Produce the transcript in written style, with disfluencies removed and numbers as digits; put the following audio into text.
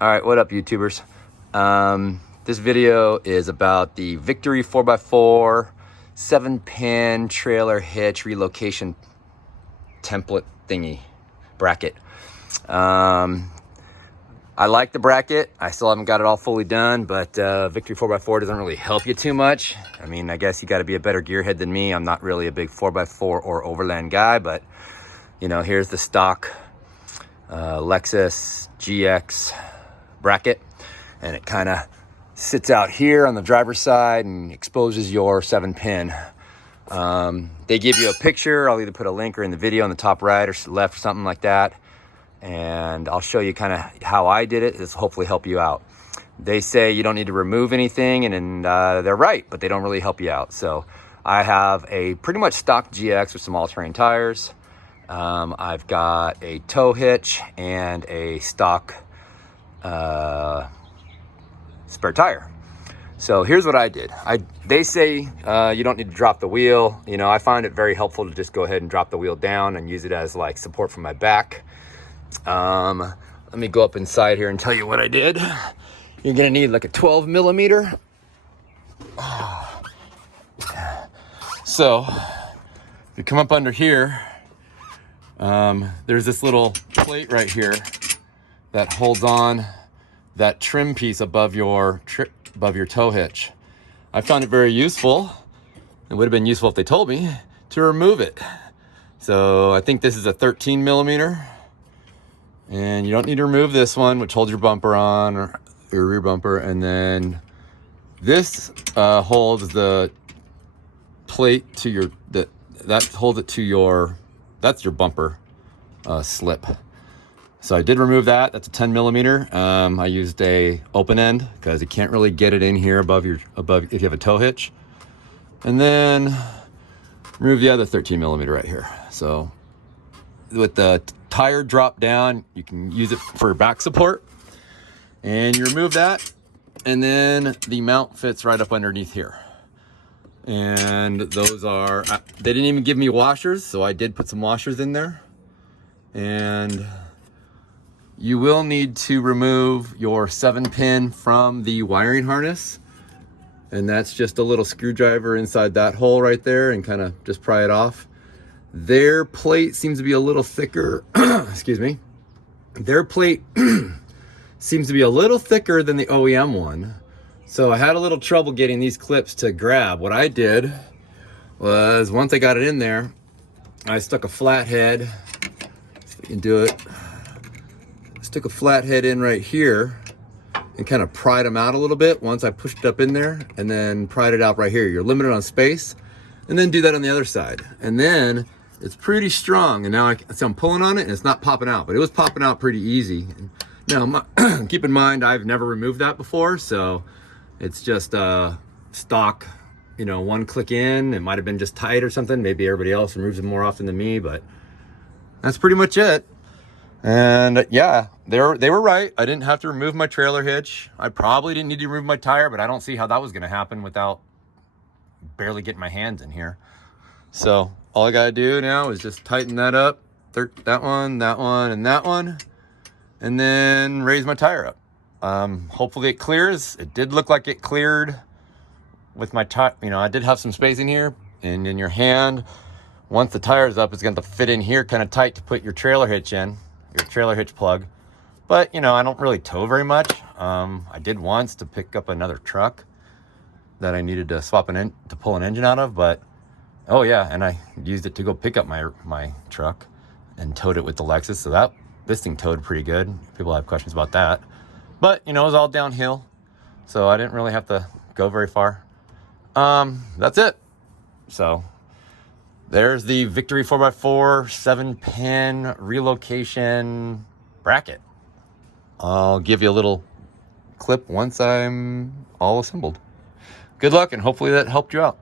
All right, what up, YouTubers? This video is about the Victory 4x4 7-pin trailer hitch relocation template thingy bracket. I like the bracket. I still haven't got it all fully done, but Victory 4x4 doesn't really help you too much. I mean, I guess you got to be a better gearhead than me. I'm not really a big 4x4 or overland guy, but you know, here's the stock Lexus GX bracket, and it kind of sits out here on the driver's side and exposes your 7-pin. They give you a picture. I'll either put a link or in the video on the top right or left or something like that, and I'll show you kind of how I did it. This will hopefully help you out. They say you don't need to remove anything, and they're right, but they don't really help you out. So I have a pretty much stock GX with some all-terrain tires. I've got a tow hitch and a stock spare tire. So here's what I did. They say you don't need to drop the wheel. You know, I find it very helpful to just go ahead and drop the wheel down and use it as like support for my back. Let me go up inside here and tell you what I did. You're gonna need like a 12mm. So if you come up under here, there's this little plate right here that holds on that trim piece above your tow hitch. I found it very useful. It would have been useful if they told me to remove it. So I think this is a 13mm, and you don't need to remove this one, which holds your bumper on, or your rear bumper. And then this holds the plate to your, that holds it to your, that's your bumper slip. So I did remove that. That's a 10mm. I used a open end because you can't really get it in here above if you have a tow hitch. And then remove the other 13mm right here. So with the tire drop down, you can use it for back support. And you remove that, and then the mount fits right up underneath here. And those are, they didn't even give me washers, so I did put some washers in there. And you will need to remove your 7-pin from the wiring harness. And that's just a little screwdriver inside that hole right there, and kind of just pry it off. Their plate seems to be a little thicker. Excuse me. Their plate seems to be a little thicker than the OEM one. So I had a little trouble getting these clips to grab. What I did was, once I got it in there, I stuck a flathead. So we can do it. Stick a flathead in right here and kind of pried them out a little bit once I pushed it up in there, and then pried it out right here. You're limited on space, and then do that on the other side. And then it's pretty strong, and now I'm pulling on it and it's not popping out, but it was popping out pretty easy. Now keep in mind, I've never removed that before, so it's just stock, you know, one click in. It might have been just tight or something. Maybe everybody else removes them more often than me, but that's pretty much it. And yeah, they were right. I didn't have to remove my trailer hitch. I probably didn't need to remove my tire, but I don't see how that was going to happen without barely getting my hands in here. So all I got to do now is just tighten that up, that one, and that one, and then raise my tire up. Hopefully it clears. It did look like it cleared with my tire. You know, I did have some space in here, and in your hand, once the tire's up, it's going to fit in here kind of tight to put your trailer hitch in. Your trailer hitch plug. But you know, I don't really tow very much. I did once to pick up another truck that I needed to to pull an engine out of, but oh yeah, and I used it to go pick up my truck and towed it with the Lexus. So this thing towed pretty good. People have questions about that, but you know, it was all downhill, so I didn't really have to go very far. That's it. So there's the Victory 4x4 7-pin relocation bracket. I'll give you a little clip once I'm all assembled. Good luck, and hopefully that helped you out.